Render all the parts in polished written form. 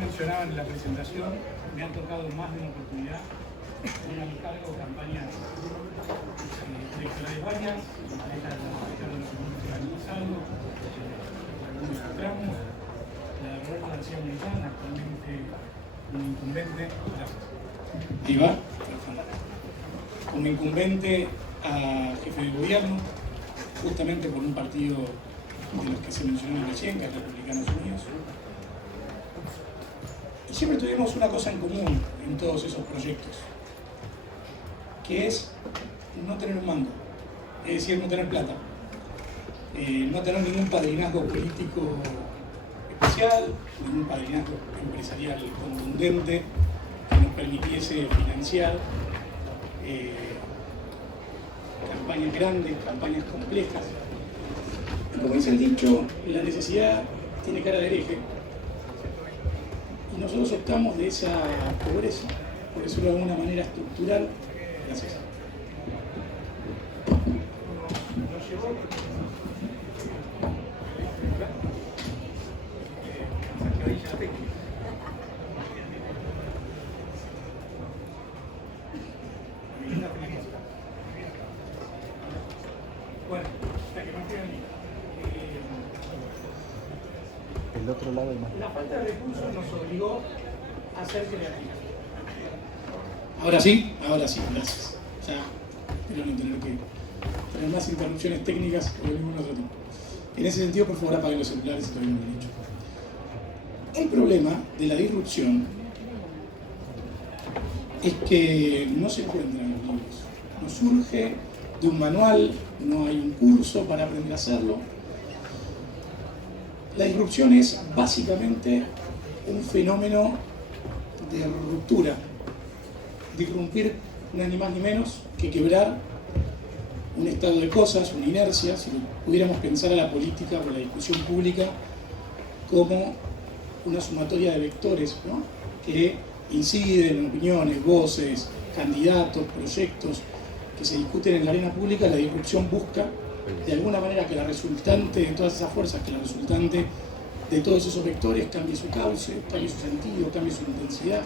mencionaba en la presentación, me han tocado más de una oportunidad poner a mi cargo campañas electorales varias, esta es la de los comicios del año pasado, algunos tramos, la de Roberto García Montán, actualmente un incumbente, ahí va, como incumbente a jefe de gobierno, justamente por un partido de los que se mencionaron recién, que es Republicanos Unidos. Y siempre tuvimos una cosa en común en todos esos proyectos, que es no tener un mando, es decir, no tener plata, no tener ningún padrinazgo político especial, ningún padrinazgo empresarial contundente que nos permitiese financiar campañas grandes, campañas complejas. Y como dice el dicho, la necesidad tiene cara de hereje. Y nosotros optamos de esa pobreza, por decirlo de alguna manera estructural. Gracias. Bueno, hasta que no quede ni. El otro lado es más. La falta de recursos nos obligó a ser creativos. Ahora sí, gracias. Ya espero no tener que tener más interrupciones técnicas o de ningún otro tipo. En ese sentido, por favor, apaguen los celulares si todavía no lo han hecho. El problema de la disrupción es que no se encuentra en los libros. No surge de un manual, no hay un curso para aprender a hacerlo. La disrupción es básicamente un fenómeno de ruptura. Disrumpir no es ni más ni menos que quebrar un estado de cosas, una inercia, si pudiéramos pensar a la política o a la discusión pública como una sumatoria de vectores, ¿no?, que inciden en opiniones, voces, candidatos, proyectos que se discuten en la arena pública. La disrupción busca de alguna manera que la resultante de todas esas fuerzas, que la resultante de todos esos vectores cambie su cauce, cambie su sentido, cambie su intensidad.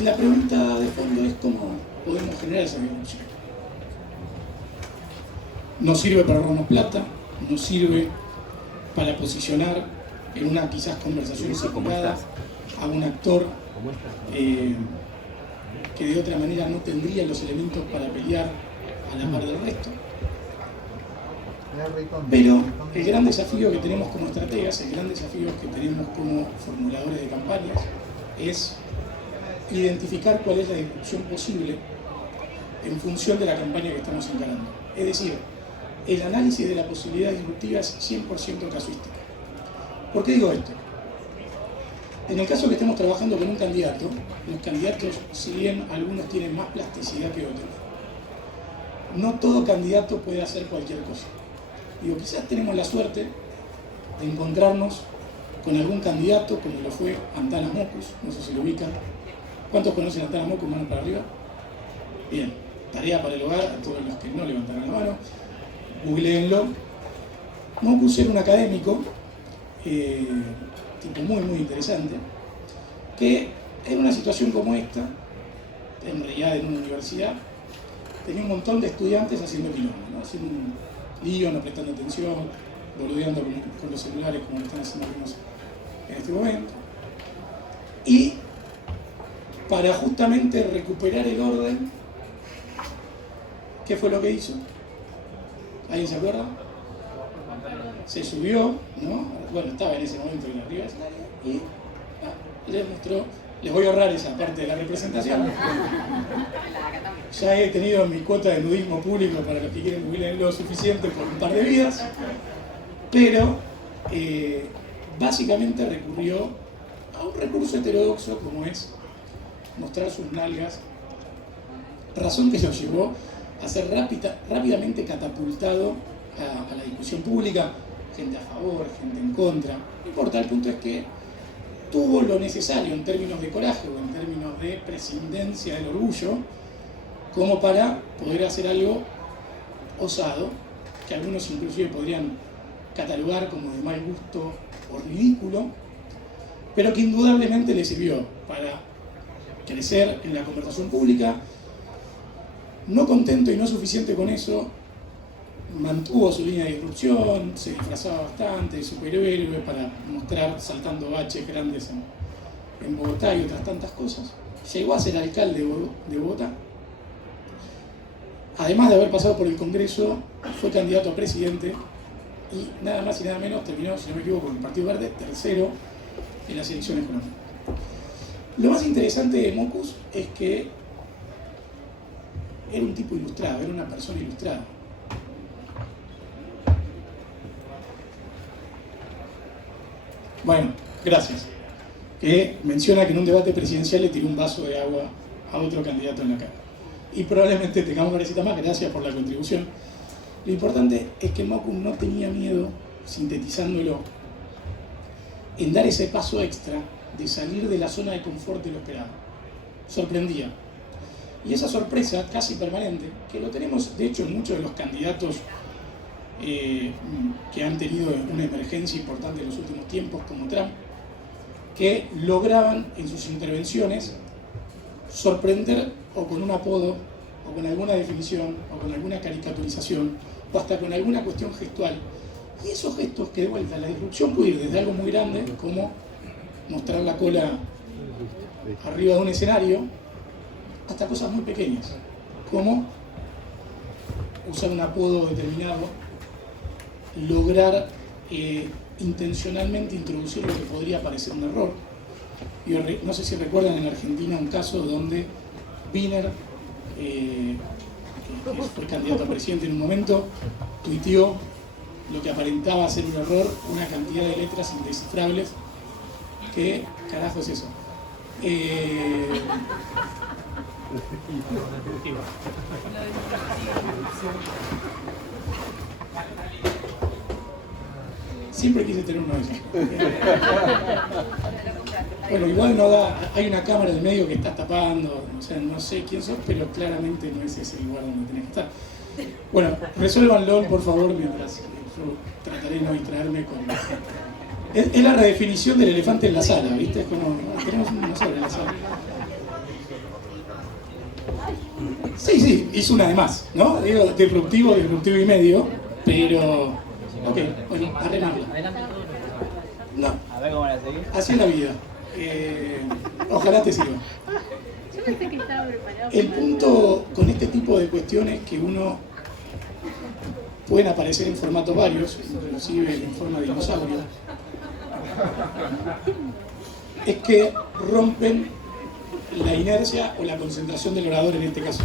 La pregunta de fondo es cómo podemos generar esa disrupción. No sirve para robarnos plata, no sirve para posicionar en una quizás conversación separada a un actor que de otra manera no tendría los elementos para pelear a la par del resto. Pero el gran desafío que tenemos como estrategas, el gran desafío que tenemos como formuladores de campañas es identificar cuál es la disrupción posible en función de la campaña que estamos encarando. Es decir, el análisis de la posibilidad disruptiva es 100% casuística. ¿Por qué digo esto? En el caso que estemos trabajando con un candidato, los candidatos, si bien algunos tienen más plasticidad que otros, no todo candidato puede hacer cualquier cosa. Digo, quizás tenemos la suerte de encontrarnos con algún candidato, como lo fue Antanas Mockus, no sé si lo ubican. ¿Cuántos conocen a Antanas Mockus? Mano para arriba. Bien, tarea para el hogar a todos los que no levantaron la mano. Googleenlo. Mockus era un académico, tipo muy interesante, que en una situación como esta, en realidad en una universidad, tenía un montón de estudiantes haciendo quilombo, ¿no?, haciendo un lío, no prestando atención, boludeando con los celulares como lo están haciendo algunos en este momento. Y para justamente recuperar el orden, ¿qué fue lo que hizo? ¿Alguien se acuerda? Se subió, ¿no? Bueno, estaba en ese momento en la arriba y les mostró. Les voy a ahorrar esa parte de la representación. Ya he tenido mi cuota de nudismo público para los que quieren vivir lo suficiente por un par de vidas, pero básicamente recurrió a un recurso heterodoxo como es mostrar sus nalgas, razón que lo llevó a ser rápidamente catapultado a la discusión pública, gente a favor, gente en contra. No importa, el punto es que tuvo lo necesario en términos de coraje o en términos de prescindencia del orgullo como para poder hacer algo osado, que algunos inclusive podrían catalogar como de mal gusto o ridículo, pero que indudablemente le sirvió para crecer en la conversación pública. No contento y no suficiente con eso, mantuvo su línea de disrupción, se disfrazaba bastante de superhéroe para mostrar saltando baches grandes en Bogotá y otras tantas cosas. Llegó a ser alcalde de Bogotá. Además de haber pasado por el Congreso, fue candidato a presidente y nada más y nada menos terminó, si no me equivoco, con el Partido Verde, tercero en las elecciones colombianas. Lo más interesante de Mockus es que era un tipo ilustrado, era una persona ilustrada. Bueno, gracias. Que menciona que en un debate presidencial le tiró un vaso de agua a otro candidato en la cara. Y probablemente tengamos una receta más, gracias por la contribución. Lo importante es que Mockus no tenía miedo, sintetizándolo, en dar ese paso extra de salir de la zona de confort de lo esperado. Sorprendía. Y esa sorpresa casi permanente, que lo tenemos de hecho en muchos de los candidatos que han tenido una emergencia importante en los últimos tiempos, como Trump, que lograban en sus intervenciones sorprender o con un apodo, o con alguna definición, o con alguna caricaturización, o hasta con alguna cuestión gestual. Y esos gestos que de vuelta, la disrupción puede ir desde algo muy grande, como mostrar la cola arriba de un escenario, hasta cosas muy pequeñas, como usar un apodo determinado, lograr intencionalmente introducir lo que podría parecer un error. Yo no sé si recuerdan en Argentina un caso donde Wiener, que fue candidato a presidente en un momento, tuiteó lo que aparentaba ser un error, una cantidad de letras indescifrables. ¿Qué carajo es eso? Siempre quise tener uno de esos. Bueno, igual no da, hay una cámara en el medio que está tapando, o sea, no sé quién sos, pero claramente no es ese lugar donde tenés que estar. Bueno, resuélvanlo, por favor, mientras yo trataré de no distraerme con... Es la redefinición del elefante en la sala, ¿viste? Es como, tenemos un dinosaurio en la sala. Sí, hizo una de más, ¿no? Digo, disruptivo y medio, pero... Ok, bueno, arreglarlo. No. A ver cómo la seguís. Así es la vida. Ojalá te sirva. Yo pensé que estaba preparado. El punto con este tipo de cuestiones que uno pueden aparecer en formatos varios, inclusive en forma de dinosaurio, es que rompen la inercia o la concentración del orador en este caso.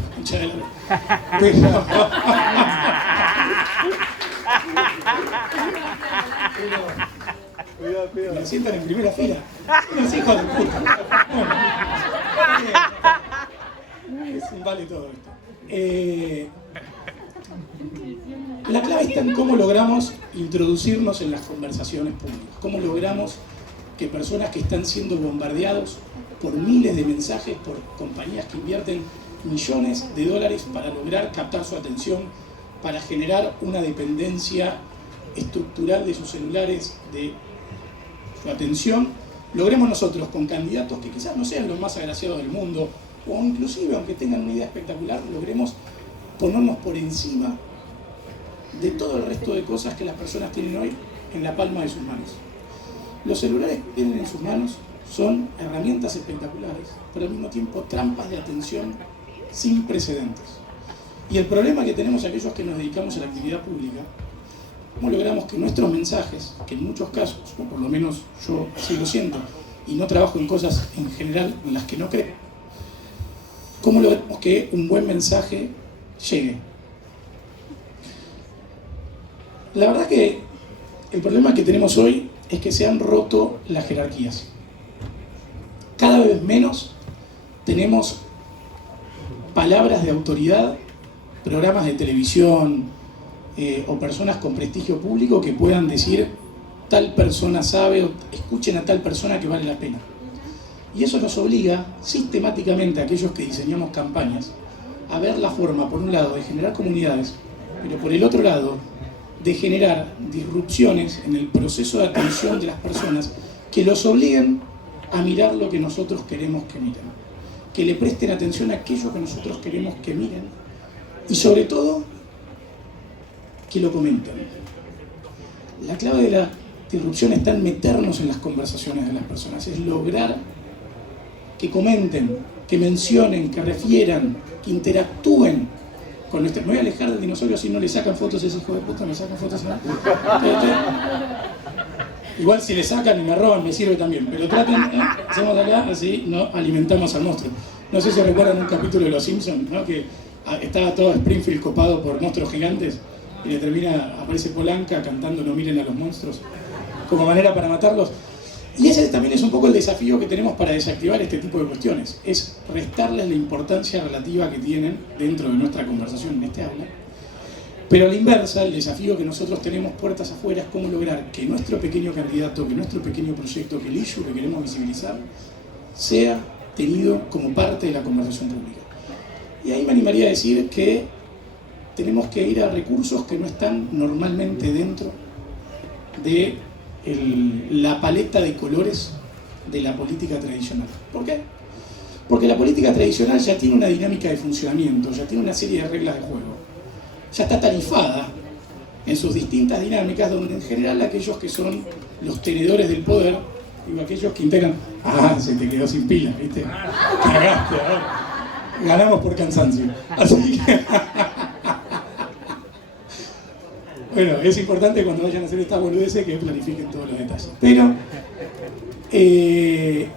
Pero me sientan en primera fila. Los hijos de puta. Bueno, es un vale todo esto. La clave está en cómo logramos introducirnos en las conversaciones públicas. Cómo logramos que personas que están siendo bombardeados por miles de mensajes, por compañías que invierten millones de dólares para lograr captar su atención, para generar una dependencia estructural de sus celulares, de su atención, logremos nosotros con candidatos que quizás no sean los más agraciados del mundo, o inclusive, aunque tengan una idea espectacular, logremos ponernos por encima de todo el resto de cosas que las personas tienen hoy en la palma de sus manos. Los celulares que tienen en sus manos son herramientas espectaculares, pero al mismo tiempo trampas de atención sin precedentes. Y el problema que tenemos aquellos que nos dedicamos a la actividad pública, ¿cómo logramos que nuestros mensajes, que en muchos casos, o por lo menos yo así lo siento, y no trabajo en cosas en general en las que no creo, cómo logramos que un buen mensaje llegue? La verdad que el problema que tenemos hoy es que se han roto las jerarquías. Cada vez menos tenemos palabras de autoridad, programas de televisión o personas con prestigio público que puedan decir tal persona sabe o escuchen a tal persona que vale la pena. Y eso nos obliga sistemáticamente a aquellos que diseñamos campañas a ver la forma, por un lado, de generar comunidades, pero por el otro lado, de generar disrupciones en el proceso de atención de las personas que los obliguen a mirar lo que nosotros queremos que miren, que le presten atención a aquello que nosotros queremos que miren y sobre todo que lo comenten. La clave de la disrupción está en meternos en las conversaciones de las personas, es lograr que comenten, que mencionen, que refieran, que interactúen con nuestra... Me voy a alejar del dinosaurio si no le sacan fotos a ese hijo de puta, me sacan fotos a... Igual si le sacan y me roban me sirve también, pero traten, hacemos acá, así no alimentamos al monstruo. No sé si recuerdan un capítulo de Los Simpsons, ¿no? Que estaba todo Springfield copado por monstruos gigantes y le aparece Polanca cantando "No miren a los monstruos", como manera para matarlos. Y ese también es un poco el desafío que tenemos para desactivar este tipo de cuestiones, es restarles la importancia relativa que tienen dentro de nuestra conversación en este aula. Pero a la inversa, el desafío que nosotros tenemos puertas afuera es cómo lograr que nuestro pequeño candidato, que nuestro pequeño proyecto, que el issue que queremos visibilizar, sea tenido como parte de la conversación pública. Y ahí me animaría a decir que tenemos que ir a recursos que no están normalmente dentro de la paleta de colores de la política tradicional. ¿Por qué? Porque la política tradicional ya tiene una dinámica de funcionamiento, ya tiene una serie de reglas de juego. Ya está tarifada en sus distintas dinámicas, donde en general aquellos que son los tenedores del poder, digo, aquellos que integran, se te quedó sin pila, ¿viste? Cagaste, a ver. Ganamos por cansancio. Así que... Bueno, es importante cuando vayan a hacer estas boludeces que planifiquen todos los detalles. Pero,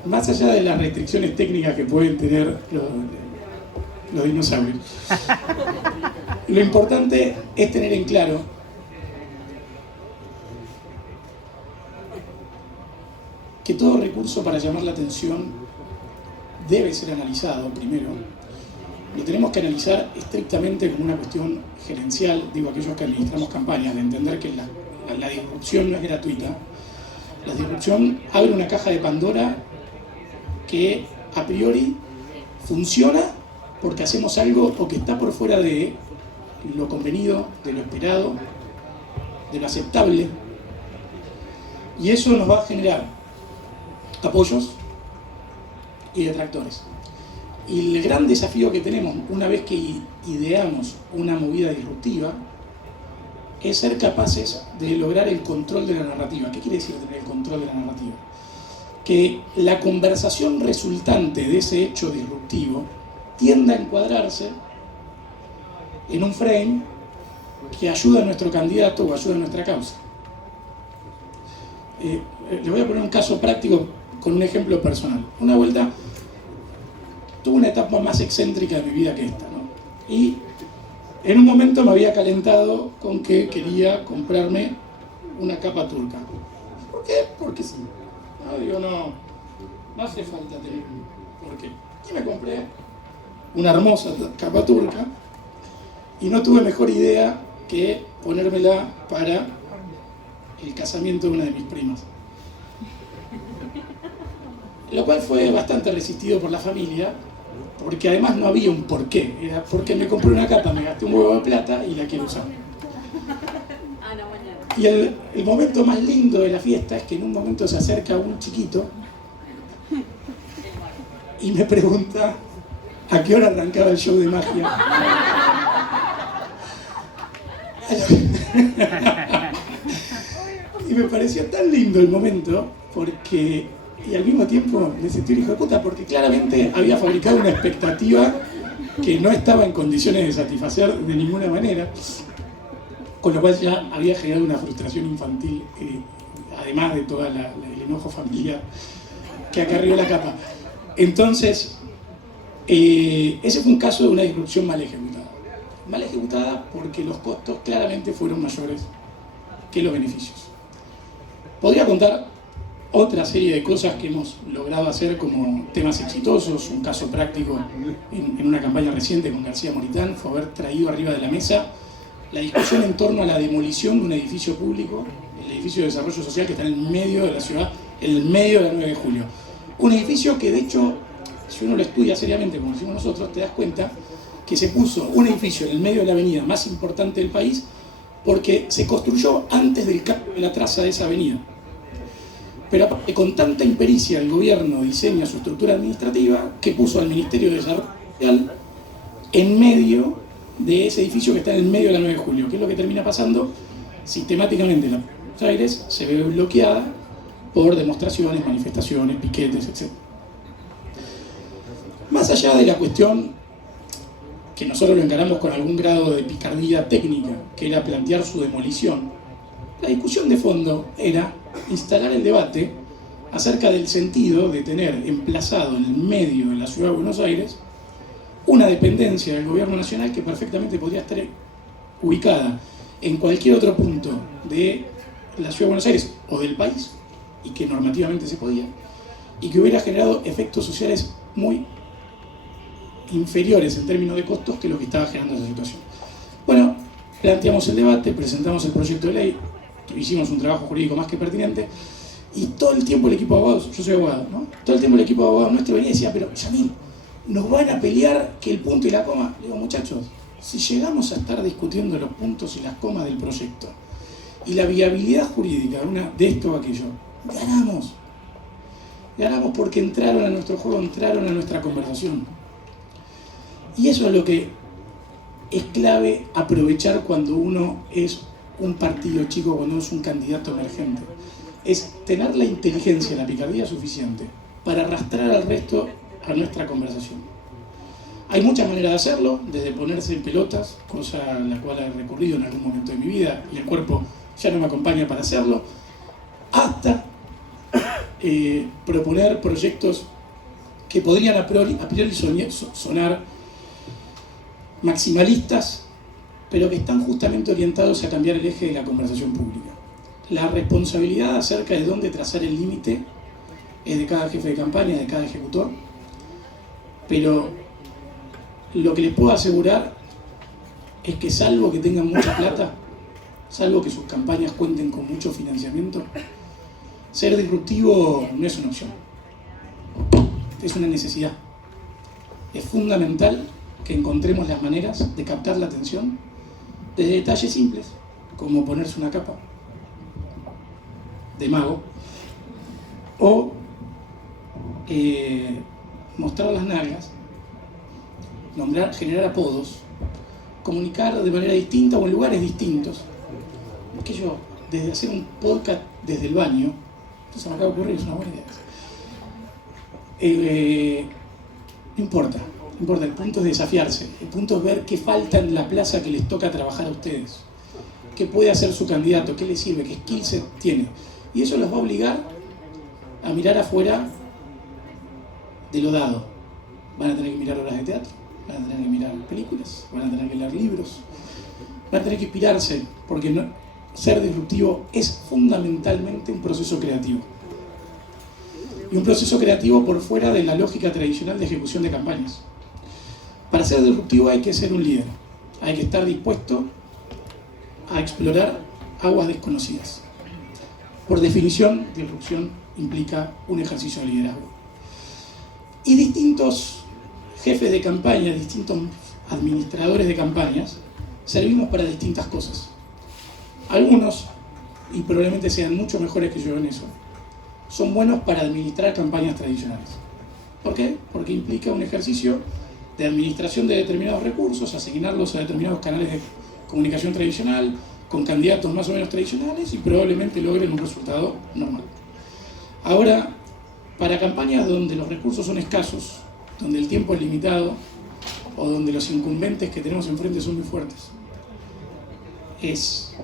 más allá de las restricciones técnicas que pueden tener los dinosaurios, lo importante es tener en claro que todo recurso para llamar la atención debe ser analizado primero. Lo tenemos que analizar estrictamente como una cuestión gerencial, digo, aquellos que administramos campañas, de entender que la disrupción no es gratuita. La disrupción abre una caja de Pandora que a priori funciona porque hacemos algo o que está por fuera de lo convenido, de lo esperado, de lo aceptable, y eso nos va a generar apoyos y detractores. Y el gran desafío que tenemos una vez que ideamos una movida disruptiva es ser capaces de lograr el control de la narrativa. ¿Qué quiere decir tener el control de la narrativa? Que la conversación resultante de ese hecho disruptivo tienda a encuadrarse en un frame que ayuda a nuestro candidato o ayuda a nuestra causa. Le voy a poner un caso práctico con un ejemplo personal. Una vuelta tuve una etapa más excéntrica de mi vida que esta, ¿no? Y en un momento me había calentado con que quería comprarme una capa turca. ¿Por qué? Porque sí. No, digo, no hace falta tener por qué. Y me compré una hermosa capa turca y no tuve mejor idea que ponérmela para el casamiento de una de mis primas. Lo cual fue bastante resistido por la familia, porque además no había un porqué. Era porque me compré una capa, me gasté un huevo de plata y la quiero usar. Y el momento más lindo de la fiesta es que en un momento se acerca un chiquito y me pregunta a qué hora arrancaba el show de magia. Y me pareció tan lindo el momento, porque, y al mismo tiempo me sentí un hijo de puta, porque claramente había fabricado una expectativa que no estaba en condiciones de satisfacer de ninguna manera, con lo cual ya había generado una frustración infantil, además de todo el enojo familiar que acarreó la capa. Entonces, ese fue un caso de una disrupción mal ejecutada. Mal ejecutada porque los costos claramente fueron mayores que los beneficios. Podría contar otra serie de cosas que hemos logrado hacer como temas exitosos. Un caso práctico en una campaña reciente con García Moritán fue haber traído arriba de la mesa la discusión en torno a la demolición de un edificio público, el edificio de desarrollo social que está en el medio de la ciudad, en el medio de la 9 de julio. Un edificio que de hecho, si uno lo estudia seriamente como decimos nosotros, te das cuenta que se puso un edificio en el medio de la avenida más importante del país porque se construyó antes del cambio de la traza de esa avenida. Pero aparte, con tanta impericia el gobierno diseña su estructura administrativa que puso al Ministerio de Desarrollo Social en medio de ese edificio que está en el medio de la 9 de julio, que es lo que termina pasando sistemáticamente en Buenos Aires, se ve bloqueada por demostraciones, manifestaciones, piquetes, etc. Más allá de la cuestión que nosotros lo encaramos con algún grado de picardía técnica, que era plantear su demolición, la discusión de fondo era instalar el debate acerca del sentido de tener emplazado en el medio de la ciudad de Buenos Aires una dependencia del gobierno nacional que perfectamente podría estar ubicada en cualquier otro punto de la ciudad de Buenos Aires o del país, y que normativamente se podía, y que hubiera generado efectos sociales muy inferiores en términos de costos que lo que estaba generando esa situación. Bueno, planteamos el debate, presentamos el proyecto de ley, hicimos un trabajo jurídico más que pertinente, y todo el tiempo el equipo de abogados, yo soy abogado, ¿no? Todo el tiempo el equipo de abogados nuestro venía y decía, pero Yamil, nos van a pelear que el punto y la coma. Le digo, muchachos, si llegamos a estar discutiendo los puntos y las comas del proyecto y la viabilidad jurídica de esto o aquello, ganamos. Ganamos porque entraron a nuestro juego, entraron a nuestra conversación. Y eso es lo que es clave aprovechar cuando uno es un partido chico, cuando uno es un candidato emergente. Es tener la inteligencia, la picardía suficiente para arrastrar al resto a nuestra conversación. Hay muchas maneras de hacerlo, desde ponerse en pelotas, cosa a la cual he recurrido en algún momento de mi vida y el cuerpo ya no me acompaña para hacerlo, hasta proponer proyectos que podrían a priori sonar maximalistas, pero que están justamente orientados a cambiar el eje de la conversación pública. La responsabilidad acerca de dónde trazar el límite es de cada jefe de campaña, de cada ejecutor, pero lo que les puedo asegurar es que, salvo que tengan mucha plata, salvo que sus campañas cuenten con mucho financiamiento, ser disruptivo no es una opción, es una necesidad. Es fundamental que encontremos las maneras de captar la atención desde detalles simples, como ponerse una capa de mago o mostrar las nalgas, generar apodos, comunicar de manera distinta o en lugares distintos. Es que yo, desde hacer un podcast desde el baño, esto se me acaba de ocurrir, es una buena idea. No importa, el punto es desafiarse, el punto es ver qué falta en la plaza que les toca trabajar a ustedes, qué puede hacer su candidato, qué le sirve, qué skills tiene. Y eso los va a obligar a mirar afuera de lo dado. Van a tener que mirar obras de teatro, van a tener que mirar películas, van a tener que leer libros, van a tener que inspirarse, porque ser disruptivo es fundamentalmente un proceso creativo. Y un proceso creativo por fuera de la lógica tradicional de ejecución de campañas. Para ser disruptivo hay que ser un líder, hay que estar dispuesto a explorar aguas desconocidas. Por definición, disrupción implica un ejercicio de liderazgo. Y distintos jefes de campaña, distintos administradores de campañas, servimos para distintas cosas. Algunos, y probablemente sean mucho mejores que yo en eso, son buenos para administrar campañas tradicionales. ¿Por qué? Porque implica un ejercicio de administración de determinados recursos, asignarlos a determinados canales de comunicación tradicional, con candidatos más o menos tradicionales, y probablemente logren un resultado normal. Ahora, para campañas donde los recursos son escasos, donde el tiempo es limitado, o donde los incumbentes que tenemos enfrente son muy fuertes, es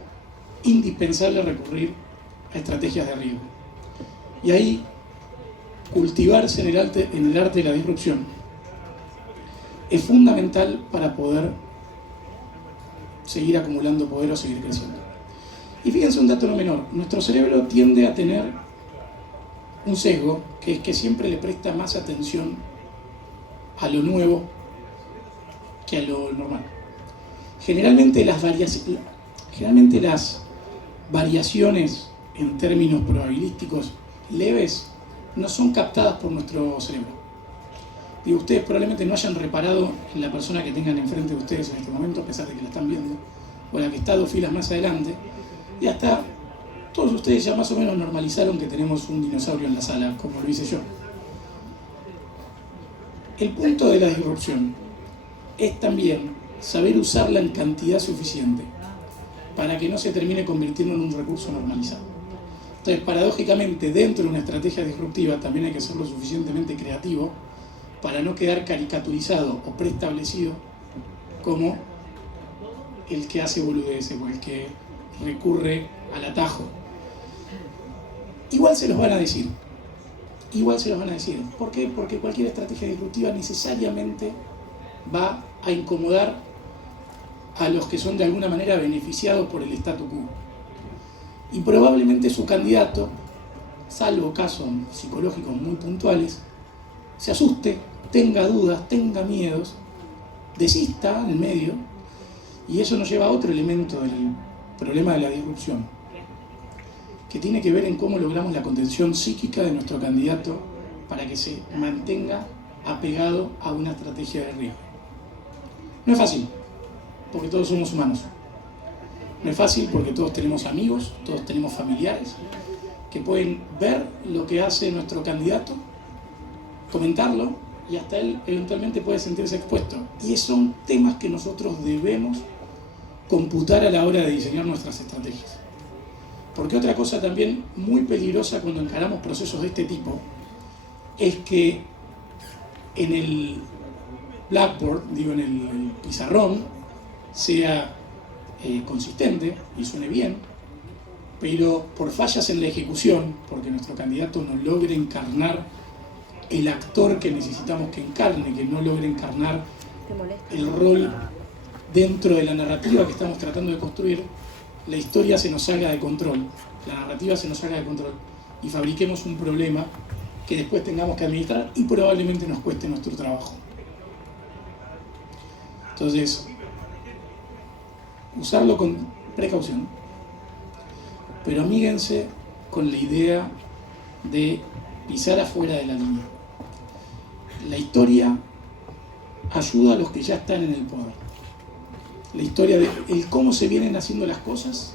indispensable recurrir a estrategias de riesgo. Y ahí, cultivarse en el arte de la disrupción es fundamental para poder seguir acumulando poder o seguir creciendo. Y fíjense un dato no menor, nuestro cerebro tiende a tener un sesgo, que es que siempre le presta más atención a lo nuevo que a lo normal. Generalmente las variaciones en términos probabilísticos leves no son captadas por nuestro cerebro. Digo, ustedes probablemente no hayan reparado en la persona que tengan enfrente de ustedes en este momento, a pesar de que la están viendo, o la que está 2 filas más adelante, y hasta todos ustedes ya más o menos normalizaron que tenemos un dinosaurio en la sala, como lo hice yo. El punto de la disrupción es también saber usarla en cantidad suficiente para que no se termine convirtiendo en un recurso normalizado. Entonces, paradójicamente, dentro de una estrategia disruptiva también hay que ser lo suficientemente creativo para no quedar caricaturizado o preestablecido como el que hace boludeces o el que recurre al atajo. Igual se los van a decir. Igual se los van a decir. ¿Por qué? Porque cualquier estrategia disruptiva necesariamente va a incomodar a los que son de alguna manera beneficiados por el statu quo. Y probablemente su candidato, salvo casos psicológicos muy puntuales, se asuste, tenga dudas, tenga miedos, desista en el medio, y eso nos lleva a otro elemento del problema de la disrupción, que tiene que ver en cómo logramos la contención psíquica de nuestro candidato para que se mantenga apegado a una estrategia de riesgo. No es fácil, porque todos somos humanos. No es fácil porque todos tenemos amigos, todos tenemos familiares que pueden ver lo que hace nuestro candidato, comentarlo, y hasta él eventualmente puede sentirse expuesto. Y son temas que nosotros debemos computar a la hora de diseñar nuestras estrategias. Porque otra cosa también muy peligrosa cuando encaramos procesos de este tipo es que en el blackboard, digo en el pizarrón, sea consistente y suene bien, pero por fallas en la ejecución, porque nuestro candidato no logre encarnar el actor que necesitamos que encarne, que no logre encarnar el rol dentro de la narrativa que estamos tratando de construir, la historia se nos salga de control, la narrativa se nos salga de control y fabriquemos un problema que después tengamos que administrar y probablemente nos cueste nuestro trabajo. Entonces, usarlo con precaución, pero amíguense con la idea de pisar afuera de la línea. La historia ayuda a los que ya están en el poder. La historia de cómo se vienen haciendo las cosas,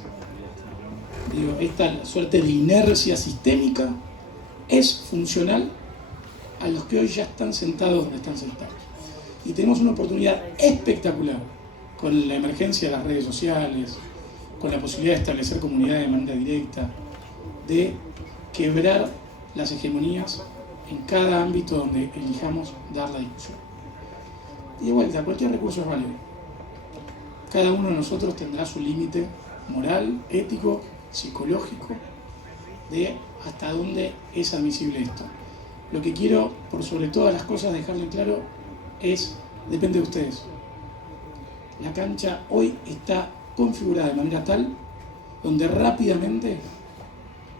digo, esta suerte de inercia sistémica, es funcional a los que hoy ya están sentados donde están sentados. Y tenemos una oportunidad espectacular con la emergencia de las redes sociales, con la posibilidad de establecer comunidades de manera directa, de quebrar las hegemonías en cada ámbito donde elijamos dar la discusión. Y de vuelta, cualquier recurso es válido. Cada uno de nosotros tendrá su límite moral, ético, psicológico, de hasta dónde es admisible esto. Lo que quiero, por sobre todas las cosas, dejarle claro es, depende de ustedes. La cancha hoy está configurada de manera tal donde rápidamente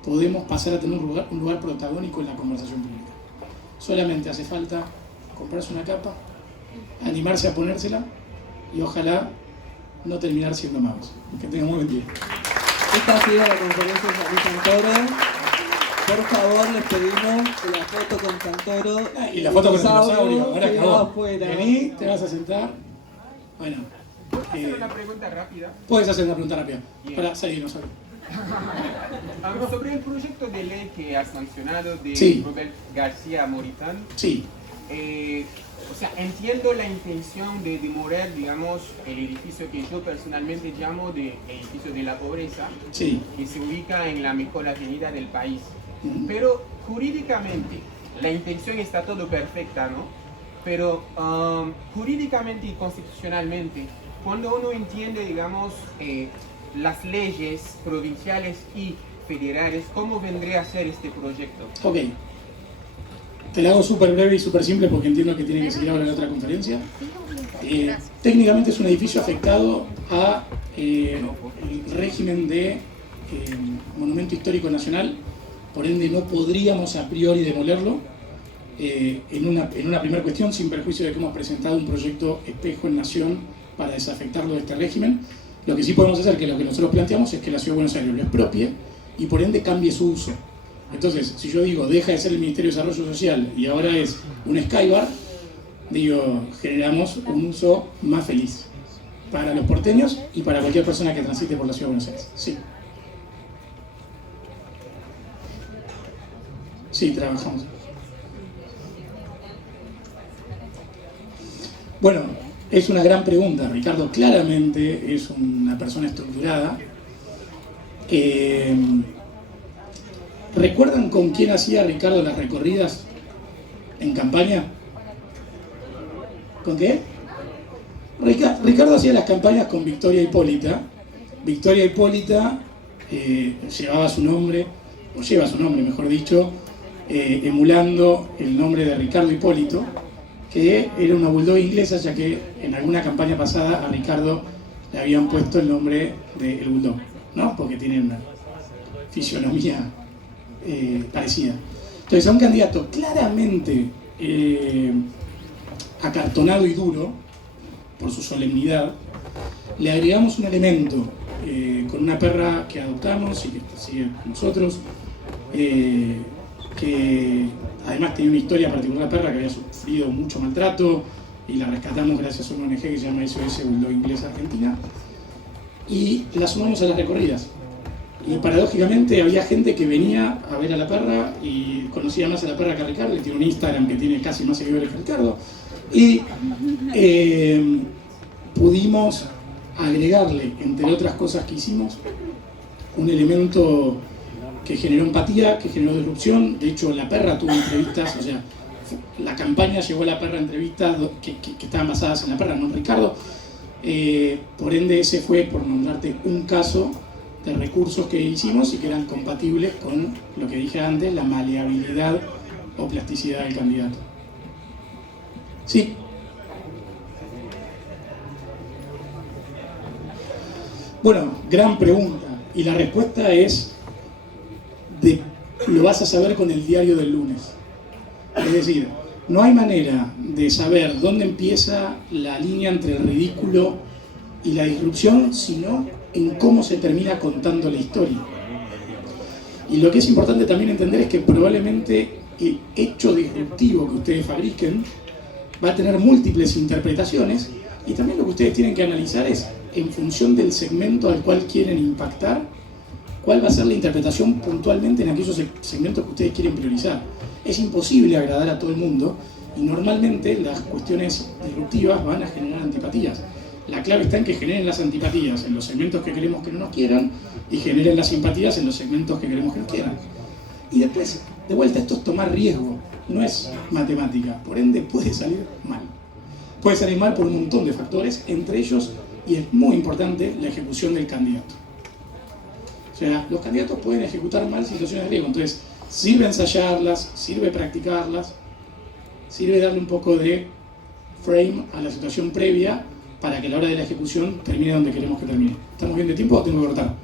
podemos pasar a tener un lugar protagónico en la conversación pública. Solamente hace falta comprarse una capa, animarse a ponérsela y ojalá no terminar siendo magos. Que tengan muy buen día. Esta ha sido la conferencia de Javier Santoro. Por favor, les pedimos la foto con Santoro. Y la foto con el dinosaurio, ahora acabó. Afuera. Vení, te vas a sentar. Bueno. ¿Puedo hacer una pregunta rápida? Puedes hacer una pregunta rápida. Bien. Para salir, dinosaurio. Sobre el proyecto de ley que has mencionado de Sí. Robert García Moritán, Sí, o sea, entiendo la intención de demoler, digamos, el edificio que yo personalmente llamo de edificio de la pobreza, sí. que se ubica en la mejor avenida del país. Ujú. Pero jurídicamente, la intención está todo perfecta, ¿no? Pero jurídicamente y constitucionalmente, cuando uno entiende, digamos, las leyes provinciales y federales, ¿cómo vendría a ser este proyecto? Ok. Te la hago súper breve y súper simple porque entiendo que tiene que seguir ahora en otra conferencia. Técnicamente es un edificio afectado a el régimen de monumento histórico nacional, por ende no podríamos a priori demolerlo en una primera cuestión, sin perjuicio de que hemos presentado un proyecto espejo en Nación para desafectarlo de este régimen. Lo que sí podemos hacer, que lo que nosotros planteamos, es que la Ciudad de Buenos Aires lo expropie y por ende cambie su uso. Entonces, si yo digo, deja de ser el Ministerio de Desarrollo Social y ahora es un Skybar, digo, generamos un uso más feliz. para los porteños y para cualquier persona que transite por la ciudad de Buenos Aires. Sí. Sí, trabajamos. Bueno, es una gran pregunta. Ricardo claramente es una persona estructurada. ¿Recuerdan con quién hacía Ricardo las recorridas en campaña? ¿Con qué? Ricardo hacía las campañas con Victoria Hipólita. Victoria Hipólita llevaba su nombre, o lleva su nombre, mejor dicho, emulando el nombre de Ricardo Hipólito, que era una bulldog inglesa, ya que en alguna campaña pasada a Ricardo le habían puesto el nombre de el bulldog, ¿no? Porque tiene una fisionomía parecida. Entonces, a un candidato claramente acartonado y duro, por su solemnidad, le agregamos un elemento con una perra que adoptamos y que sigue con nosotros, que además tenía una historia particular, perra que había sufrido mucho maltrato y la rescatamos gracias a una ONG que se llama SOS Bulldog Inglesa Argentina, y la sumamos a las recorridas. Y paradójicamente había gente que venía a ver a la perra y conocía más a la perra que a Ricardo, y tiene un Instagram que tiene casi más seguidores que Ricardo, y pudimos agregarle, entre otras cosas que hicimos, un elemento que generó empatía, que generó disrupción. De hecho, la perra tuvo entrevistas, o sea, la campaña llevó a la perra a entrevistas que estaban basadas en la perra, no en Ricardo. Por ende, ese fue, por nombrarte un caso de recursos que hicimos y que eran compatibles con lo que dije antes, la maleabilidad o plasticidad del candidato. Sí. Bueno, gran pregunta. Y la respuesta es, lo vas a saber con el diario del lunes. Es decir, no hay manera de saber dónde empieza la línea entre el ridículo y la disrupción, sino en cómo se termina contando la historia. Y lo que es importante también entender es que probablemente el hecho disruptivo que ustedes fabriquen va a tener múltiples interpretaciones, y también lo que ustedes tienen que analizar es, en función del segmento al cual quieren impactar, cuál va a ser la interpretación puntualmente en aquellos segmentos que ustedes quieren priorizar. Es imposible agradar a todo el mundo, y normalmente las cuestiones disruptivas van a generar antipatías. La clave está en que generen las antipatías en los segmentos que queremos que no nos quieran y generen las simpatías en los segmentos que queremos que nos quieran. Y después, de vuelta, esto es tomar riesgo, no es matemática, por ende puede salir mal. Puede salir mal por un montón de factores, entre ellos, y es muy importante, la ejecución del candidato. O sea, los candidatos pueden ejecutar mal situaciones de riesgo, entonces sirve ensayarlas, sirve practicarlas, sirve darle un poco de frame a la situación previa para que a la hora de la ejecución termine donde queremos que termine. ¿Estamos bien de tiempo o tengo que cortar?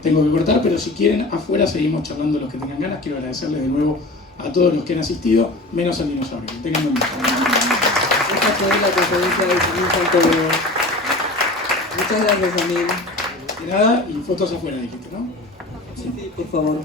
Tengo que cortar, pero si quieren, afuera seguimos charlando los que tengan ganas. Quiero agradecerles de nuevo a todos los que han asistido, menos al dinosaurio. Que tengan un buen día. Esta fue la conferencia de Samir Santoro. Muchas gracias, Samir. De nada, y fotos afuera dijiste, ¿no? Sí, por favor.